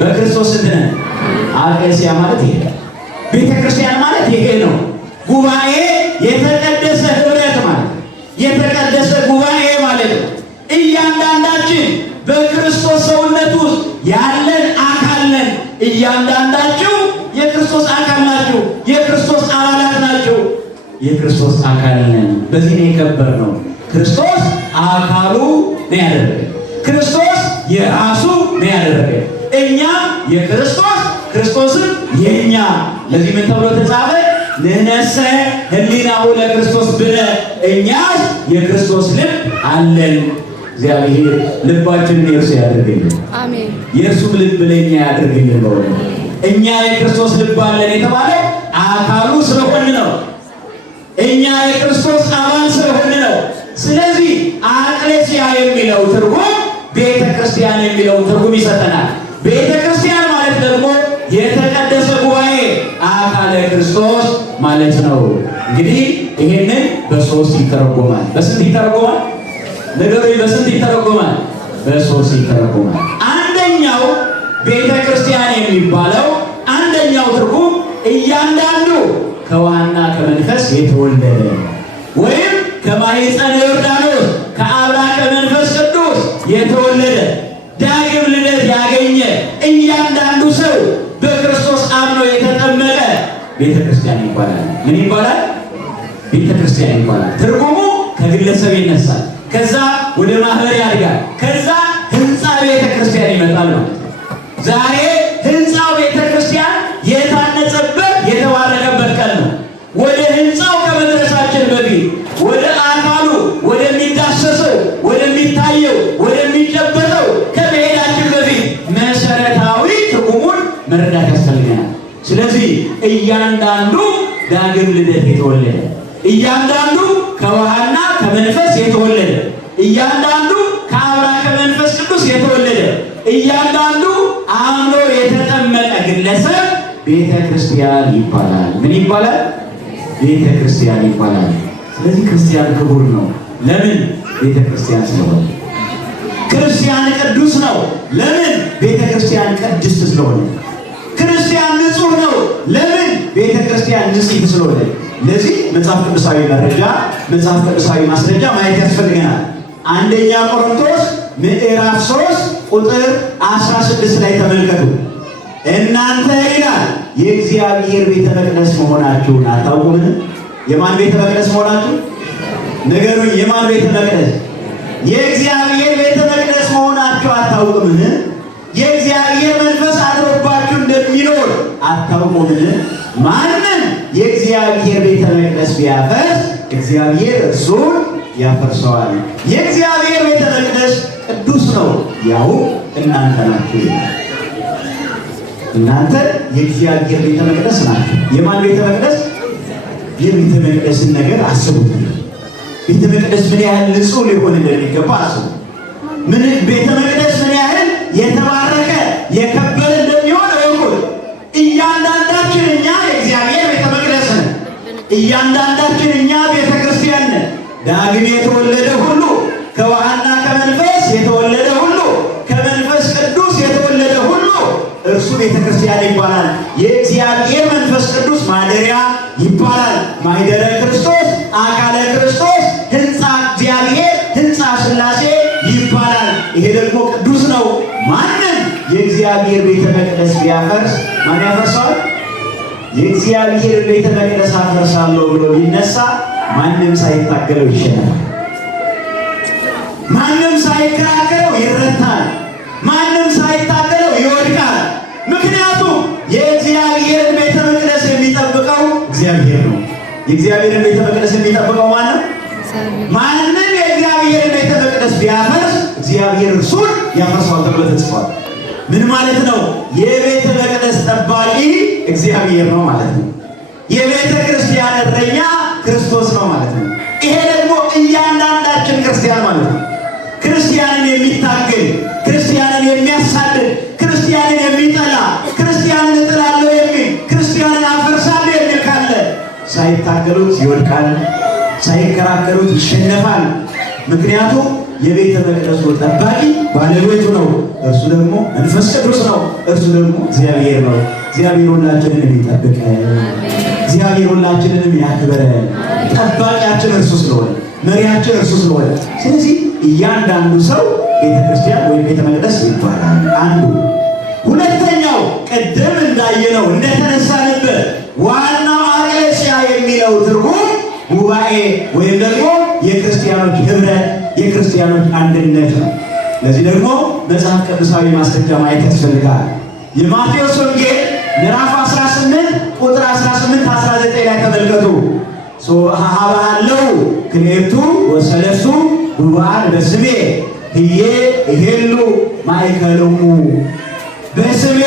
በክርስቶስ ስንት ነን? አቅሌስያ ማለት ይሄ፣ ቤተ ክርስቲያን ማለት ይሄ ነው። ጉባኤ የተቀደሰ ህብረት ማለት የተቀደሰ ጉባኤ ማለት ነው። እያንዳንዳችን በክርስቶስ ሰውነት ውስጥ ያለን አካል ነን። እያንዳንዳችሁ የክርስቶስ አካል ናችሁ፣ የክርስቶስ አባላት ናችሁ። የክርስቶስ አካል ነን። በዚህ ነው የከበርነው። ክርስቶስ አካሉ ነው ያደረገ፣ ክርስቶስ የራሱ ነው ያደረገ። እኛም የክርስቶስ ክርስቶስም የኛ። ለዚህ ምን ተብሎ ተጻፈ? ንሕነሰ ህሊናሁ ለክርስቶስ ብለ፣ እኛስ የክርስቶስ ልብ አለን። እግዚአብሔር ልባችንን የእርሱ ያድርግልን፣ አሜን። የእርሱም ልብ ለእኛ ያድርግልን። በእውነት እኛ የክርስቶስ ልብ አለን የተባለ አካሉ ስለሆን ነው። እኛ የክርስቶስ አባል ስለሆን ነው። ስለዚህ አቅሌስያ የሚለው ትርጉም ቤተ ክርስቲያን የሚለው ትርጉም ይሰጠናል። ቤተ ክርስቲያን ማለት ደግሞ የተቀደሰ ጉባኤ አካለ ክርስቶስ ማለት ነው። እንግዲህ ይሄንን በሶስት ይተረጎማል። በስንት ይተረጎማል? ነገሮች በስንት ይተረጎማል? በሶስት ይተረጎማል። አንደኛው ቤተ ክርስቲያን የሚባለው አንደኛው ትርጉም እያንዳንዱ ከውሃና ከመንፈስ የተወለደ ወይም ከማኅፀነ ዮርዳኖስ ከአብራከ መንፈስ ቅዱስ የተወለደ ዳግም ልደት ያገኘ እያንዳንዱ ሰው በክርስቶስ አምኖ የተጠመቀ ቤተ ክርስቲያን ይባላል። ምን ይባላል? ቤተ ክርስቲያን ይባላል። ትርጉሙ ከግለሰብ ይነሳል፣ ከዛ ወደ ማህበር ያድጋል፣ ከዛ ህንፃ ቤተ ክርስቲያን ይመጣል ማለት ነው። ዛሬ ህንፃው ቤተ ክርስቲያን የታነጸበት የተባረከበት ቀን ነው። ወደ ህንፃው ከመድረሳችን በፊት ወደ አካሉ ወደሚዳሰሰው ወደሚታየው ወደሚጨበጠው ከመሄዳችን በፊት መሰረታዊ ትርጉሙን መረዳት ያስፈልገናል። ስለዚህ እያንዳንዱ ዳግም ልደት የተወለደ፣ እያንዳንዱ ከውሃና ከመንፈስ የተወለደ፣ እያንዳንዱ ከአብራከ መንፈስ ቅዱስ የተወለደ፣ እያንዳንዱ አምኖ የተጠመቀ ግለሰብ ቤተ ክርስቲያን ይባላል። ምን ይባላል? ቤተ ክርስቲያን ይባላል። ስለዚህ ክርስቲያን ክቡር ነው። ለምን? ቤተ ክርስቲያን ስለሆነ። ክርስቲያን ቅዱስ ነው። ለምን? ቤተ ክርስቲያን ቅድስት ስለሆነ። ክርስቲያን ንጹሕ ነው። ለምን? ቤተ ክርስቲያን ንጽሕት ስለሆነ። ለዚህ መጽሐፍ ቅዱሳዊ መረጃ፣ መጽሐፍ ቅዱሳዊ ማስረጃ ማየት ያስፈልገናል። አንደኛ ቆሮንቶስ ምዕራፍ 3 ቁጥር 16 ላይ ተመልከቱ። እናንተ ይላል የእግዚአብሔር ቤተ መቅደስ መሆናችሁን አታውቁምን? የማን ቤተ መቅደስ መሆናችሁ? ነገሩኝ። የማን ቤተ መቅደስ? የእግዚአብሔር ቤተ መቅደስ መሆናችሁ አታውቁምን? የእግዚአብሔር መንፈስ አድሮባችሁ እንደሚኖር አታውቁምን? ማንም የእግዚአብሔር ቤተ መቅደስ ቢያፈርስ እግዚአብሔር እርሱን ያፈርሰዋል። የእግዚአብሔር ቤተ መቅደስ ቅዱስ ነው፣ ያው እናንተ ናችሁ። እናንተ የእግዚአብሔር ቤተ መቅደስ ናችሁ። የማን ቤተ መቅደስ? የቤተ መቅደስን ነገር አስቡት። ቤተ መቅደስ ምን ያህል ንጹህ ሊሆን እንደሚገባ አስቡ። ምን ቤተ መቅደስ ምን ያህል የተባረከ የከበረ እንደሚሆን እወቁ። እያንዳንዳችን እኛ የእግዚአብሔር ቤተ መቅደስ ነን። እያንዳንዳችን እኛ ቤተ ክርስቲያን ነን። ዳግም የተወለደ ሁሉ ከውሃና ከመንፈስ የተወለደ ሁሉ ከመንፈስ ቅዱስ የተወለደ ሁሉ እርሱ ቤተ ክርስቲያን ይባላል። የእግዚአብሔር መንፈስ ቅዱስ ማደሪያ ይባላል። ማኅደረ ክርስቶስ፣ አካለ ክርስቶስ፣ ሕንፃ እግዚአብሔር፣ ሕንፃ ሥላሴ ይባላል። ይሄ ደግሞ ቅዱስ ነው። ማንም የእግዚአብሔር ቤተ መቅደስ ቢያፈርስ ማን ያፈርሰዋል? የእግዚአብሔር ቤተ መቅደስ አፈርሳለሁ ብሎ ቢነሳ ማንም ሳይታገለው ይሸናል። ማንም ሳይከራከረው ይረታል። ማንም ሳይታገለው ይወድቃል። ምክንያቱም የእግዚአብሔርን ቤተ መቅደስ የሚጠብቀው እግዚአብሔር ነው። የእግዚአብሔርን ቤተ መቅደስ የሚጠብቀው ማንም ማንም የእግዚአብሔርን ቤተ መቅደስ ቢያፈርስ እግዚአብሔር እርሱን ያፈርሰዋል ተብሎ ተጽፏል። ምን ማለት ነው? የቤተ መቅደስ ጠባቂ እግዚአብሔር ነው ማለት ነው። የቤተ ክርስቲያን እረኛ ክርስቶስ ነው ማለት ነው። ይሄ ደግሞ እያንዳንዳችን ክርስቲያን ማለት ነው። ክርስቲያንን የሚታገል፣ ክርስቲያንን የሚያሳድድ፣ ክርስቲያንን የሚጠላ፣ ክርስቲያንን እጥላለሁ የሚል፣ ክርስቲያንን አፈርሳለሁ የሚል ካለ ሳይታገሉት ይወድቃል፣ ሳይከራከሩት ይሸነፋል። ምክንያቱም የቤተ መቅደሱ ጠባቂ ባለቤቱ ነው። እርሱ ደግሞ መንፈስ ቅዱስ ነው። እርሱ ደግሞ እግዚአብሔር ነው። እግዚአብሔር ሁላችንን የሚጠብቀን፣ እግዚአብሔር ሁላችንንም ያክብረን። ጠባቂያችን እርሱ ስለሆነ፣ መሪያችን እርሱ ስለሆነ፣ ስለዚህ እያንዳንዱ ሰው ቤተ ክርስቲያን ወይም ቤተ መቅደስ ይባላል። አንዱ። ሁለተኛው ቅድም እንዳየነው እንደተነሳንበት ዋናው አቅሌስያ የሚለው ትርጉም ጉባኤ ወይም ደግሞ የክርስቲያኖች ህብረት፣ የክርስቲያኖች አንድነት ነው። ለዚህ ደግሞ መጽሐፍ ቅዱሳዊ ማስረጃ ማየት ያስፈልጋል። የማቴዎስ ወንጌል ምዕራፍ 18 ቁጥር 18-19 ላይ ተመልከቱ። ሀባለው ክልኤቱ ወሰለሱ ጉባኤ በስሜ ህዬ ይሄሉ ማእከሎሙ፣ በስሜ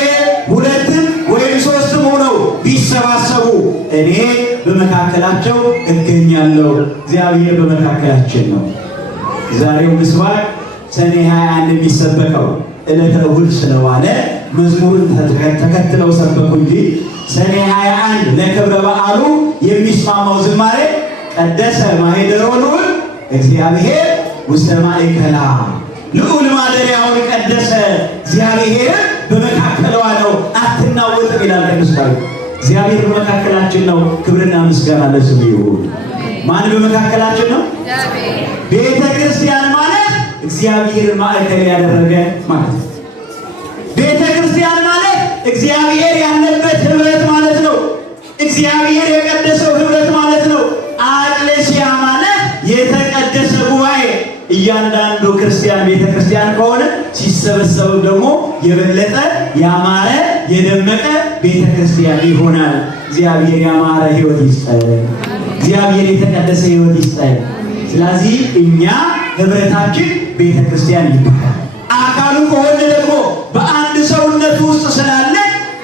ሁለትም ወይም ሶስትም ሆነው ቢሰባሰቡ እኔ በመካከላቸው እገኛለሁ። እግዚአብሔር በመካከላችን ነው። ዛሬው ምስባክ ሰኔ 21 የሚሰበከው ዕለተ እሑድ ስለዋለ መዝሙርን ተከትለው ሰበኩ እንጂ ሰኔ 21 ለክብረ በዓሉ የሚስማማው ዝማሬ ቀደሰ ማኅደሮ ልዑል እግዚአብሔር ውስተ ማእከላ፣ ልዑል ማደሪያውን ቀደሰ፣ እግዚአብሔር በመካከለዋ ነው አትናወጥም ይላል ቅዱስ ዳዊት። እግዚአብሔር በመካከላችን ነው። ክብርና ምስጋና ለስሙ ይሁን። ማን በመካከላችን ነው? ቤተ ክርስቲያን ማለት እግዚአብሔር ማዕከል ያደረገ ማለት ነው። ቤተ ክርስቲያን ማለት እግዚአብሔር ያለበት ህብረት ማለት ነው። እግዚአብሔር የቀደሰው ህብረት ማለት ነው። አቅሌስያ ማለት የተቀደሰ ጉባኤ። እያንዳንዱ ክርስቲያን ቤተ ክርስቲያን ከሆነ ሲሰበሰቡ ደግሞ የበለጠ ያማረ የደመቀ ቤተ ክርስቲያን ይሆናል። እግዚአብሔር ያማረ ህይወት ይስጠን። እግዚአብሔር የተቀደሰ ህይወት ይስጠን። ስለዚህ እኛ ህብረታችን ቤተ ክርስቲያን ይባላል። አካሉ ከሆነ ደግሞ በአንድ ሰውነት ውስጥ ስላለ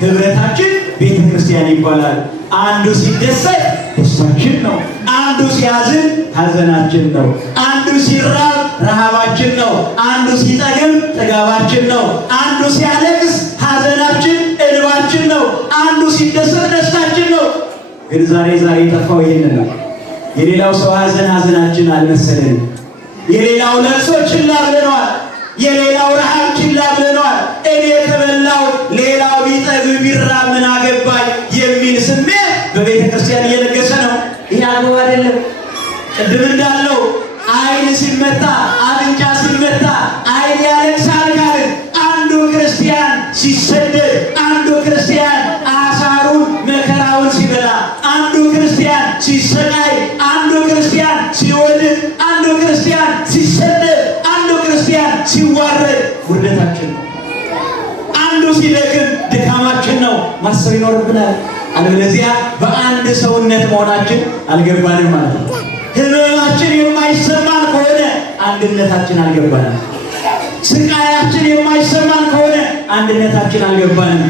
ህብረታችን ቤተ ክርስቲያን ይባላል። አንዱ ሲደሰት ደስታችን ነው። አንዱ ሲያዝን ሐዘናችን ነው። አንዱ ሲራብ ረሃባችን ነው። አንዱ ሲጠግብ ጥጋባችን ነው። አንዱ ሲያለቅስ ሐዘናችን እንባችን ነው። አንዱ ሲደሰት ደስታችን ነው። ግን ዛሬ የጠፋው ይሄንን ነው። የሌላው ሰው ሐዘን ሐዘናችን አልመሰለንም። የሌላው ለቅሶ ችላ ብለነዋል። የሌላው ረሃብ ችላ ብለነዋል። እኔ ከበላው ሌላው ቢጠግብ ቢራብ ምን አገባኝ የሚል ስሜት በቤተ ክርስቲያን እየነገሰ ነው። ይህ አግባብ አይደለም። ቅድም እንዳለው ዓይን ሲመታ አፍንጫ ሲመታ ዓይን ያለቅሳል ካልን አንዱ ክርስቲያን ሲሰደድ፣ አንዱ ክርስቲያን አሳሩን መከራውን ሲበላ፣ አንዱ ክርስቲያን ሲሰቃይ፣ አንዱ ክርስቲያን ሲወድቅ፣ አንዱ ክርስቲያን ሲሰደድ፣ አንዱ ክርስቲያን ሲዋረድ ውርደታችን ነው። አንዱ ሲደክም ድካማችን ነው። ማሰብ ይኖርብናል። አለበለዚያ በአንድ ሰውነት መሆናችን አልገባንም ማለት ነው። ህመማችን የማይሰማን ከሆነ አንድነታችን አልገባንም። ስቃያችን የማይሰማን ከሆነ አንድነታችን አልገባንም።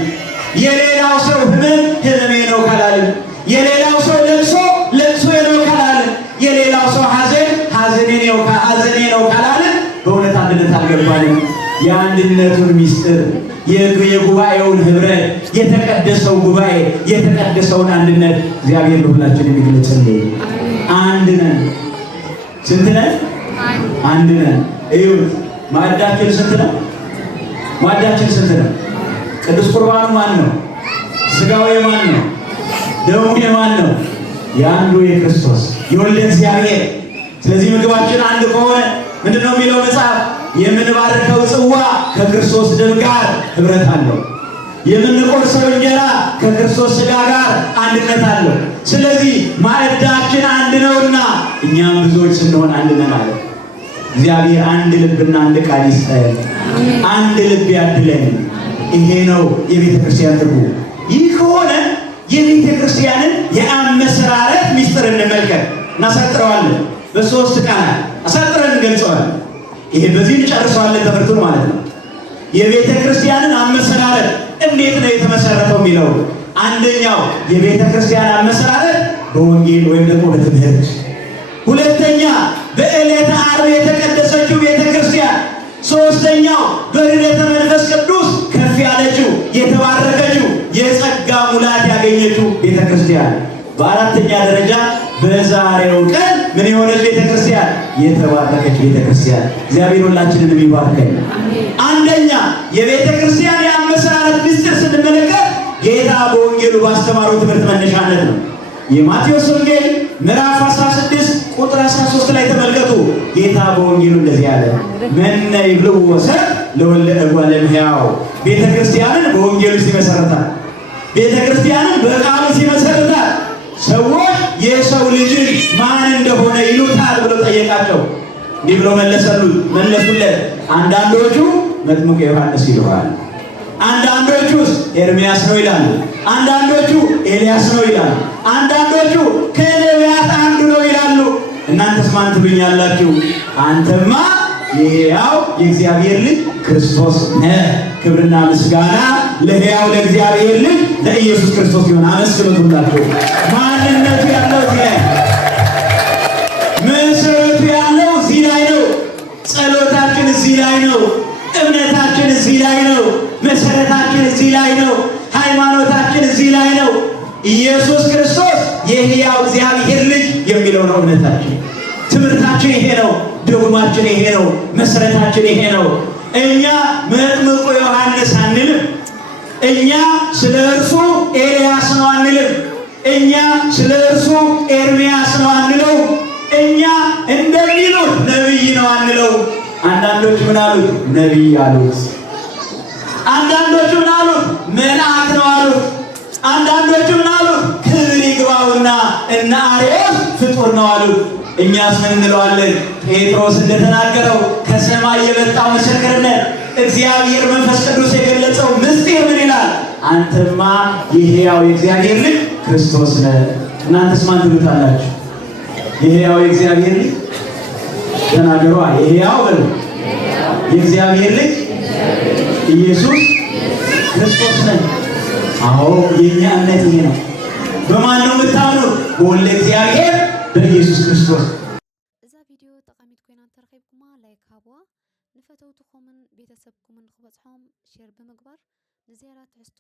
የሌላው ሰው ህመም ህመሜ ነው ካላልን፣ የሌላው ሰው ለቅሶ ለቅሶዬ ነው ካላልን፣ የሌላው ሰው ሐዘን ሐዘኔ ነው ካላልን በእውነት አንድነት አልገባንም። የአንድነቱን ሚስጥር የጉባኤውን ህብረት የተቀደሰው ጉባኤ የተቀደሰውን አንድነት እግዚአብሔር ለሁላችን የሚገልጽልን። አንድ ነን። ስንት ነን? አንድ ነን። እዩት፣ ማዕዳችን ስንት ነው? ማዕዳችን ስንት ነው? ቅዱስ ቁርባኑ ማን ነው? ስጋው የማን ነው? ደሙ የማን ነው? የአንዱ የክርስቶስ የወልደ እግዚአብሔር። ስለዚህ ምግባችን አንድ ከሆነ ምንድነው የሚለው መጽሐፍ? የምንባርከው ጽዋ ከክርስቶስ ደም ጋር ህብረት አለው። የምንቆርሰው እንጀራ ከክርስቶስ ስጋ ጋር አንድነት አለው። ስለዚህ ማዕዳችን አንድ ነውና እኛም ብዙዎች ስንሆን አንድ ነን አለ እግዚአብሔር። አንድ ልብና አንድ ቃል ይስጠን፣ አንድ ልብ ያድለን። ይሄ ነው የቤተ ክርስቲያን ትርጉም። ይህ ከሆነ የቤተ ክርስቲያንን የአመሰራረት ሚስጥር እንመልከት። እናሳጥረዋለን። በሶስት ቃላት አሳጥረን እንገልጸዋለን። ይሄ በዚህ እንጨርሰዋለን ትምህርቱን ማለት ነው። የቤተ ክርስቲያንን አመሰራረት እንዴት ነው የተመሰረተው የሚለው አንደኛው የቤተ ክርስቲያን አመሰራረት በወንጌል ወይም ደግሞ በትምህርት፣ ሁለተኛ በዕለተ ዓርብ የተቀደሰችው ቤተ ክርስቲያን፣ ሶስተኛው በልደተ መንፈስ ቅዱስ ከፍ ያለችው የተባረከችው የጸጋ ሙላት ያገኘችው ቤተ ክርስቲያን፣ በአራተኛ ደረጃ በዛሬው ቀን ምን የሆነች ቤተ ክርስቲያን? የተባረከች ቤተ ክርስቲያን። እግዚአብሔር ሁላችንን የሚባርከን። አንደኛ የቤተ ክርስቲያን የአመሰራረት ምስጢር ስንመለከት ጌታ በወንጌሉ ባስተማረው ትምህርት መነሻነት ነው። የማቴዎስ ወንጌል ምዕራፍ 16 ቁጥር 13 ላይ ተመልከቱ። ጌታ በወንጌሉ እንደዚህ ያለ መነ ይብልዑ ወሰብ ለወልደ እጓለ እመሕያው። ቤተ ክርስቲያንን በወንጌሉ ሲመሰረታል። ቤተ ክርስቲያንን በቃሉ ሲመሰረታል። ሰዎች የሰው ልጅ ማን እንደሆነ ይሉታል ብሎ ጠየቃቸው። እንዲህ ብሎ መለሱለት። አንዳንዶቹ መጥምቁ ዮሐንስ ይሉሃል፣ አንዳንዶቹስ ኤርምያስ ነው ይላሉ፣ አንዳንዶቹ ኤልያስ ነው ይላሉ፣ አንዳንዶቹ ከነቢያት አንዱ ነው ይላሉ። እናንተስ ማን ትሉኛላችሁ? አንተማ የሕያው የእግዚአብሔር ልጅ ክርስቶስ ነህ። ክብርና ምስጋና ለሕያው ለእግዚአብሔር ልጅ ለኢየሱስ ክርስቶስ ይሁን። አመስግኑላችሁ። ማንነቱ ያለው እዚህ ላይ፣ መሰረቱ ያለው እዚህ ላይ ነው። ጸሎታችን እዚህ ላይ ነው። እምነታችን እዚህ ላይ ነው። መሰረታችን እዚህ ላይ ነው። ሃይማኖታችን እዚህ ላይ ነው። ኢየሱስ ክርስቶስ የሕያው እግዚአብሔር ልጅ የሚለው ነው እምነታችን። ትምህርታችን ይሄ ነው። ዶግማችን ይሄ ነው። መሰረታችን ይሄ ነው። እኛ መጥምቁ ዮሐንስ አንልም። እኛ ስለ እርሱ ኤልያስ ነው አንልም። እኛ ስለ እርሱ ኤርምያስ ነው አንለው። እኛ እንደሚሉት ነቢይ ነው አንለው። አንዳንዶች ምን አሉት? ነቢይ አሉት። አንዳንዶቹ ምን አሉት? መልአክ ነው አሉት። አንዳንዶቹ ምን አሉት? ክብር ይግባውና እነ አርዮስ ፍጡር ነው አሉት። እኛስ ምን እንለዋለን? ጴጥሮስ እንደተናገረው ከሰማይ የመጣው ምስክርነት እግዚአብሔር መንፈስ ቅዱስ የገለጸው ምስጢር ምን ይላል? አንተማ የሕያው የእግዚአብሔር ልጅ ክርስቶስ ነህ። እናንተስ ማን ትሉታላችሁ? የሕያው የእግዚአብሔር ልጅ ተናገሯ። የሕያው በሉ የእግዚአብሔር ልጅ ኢየሱስ ክርስቶስ ነህ። አዎ የኛ እምነት ይሄ ነው። በማን ነው የምታምኑት? በወልደ እግዚአብሔር በኢየሱስ ክርስቶስ። እዛ ቪዲዮ ጠቃሚት ኮይና ተረኺብኩማ ላይክ ሃብዋ ንፈተውትኹምን ቤተሰብኩምን ክበፅሖም ሼር ብምግባር ንዝያራ ትሕዝቶ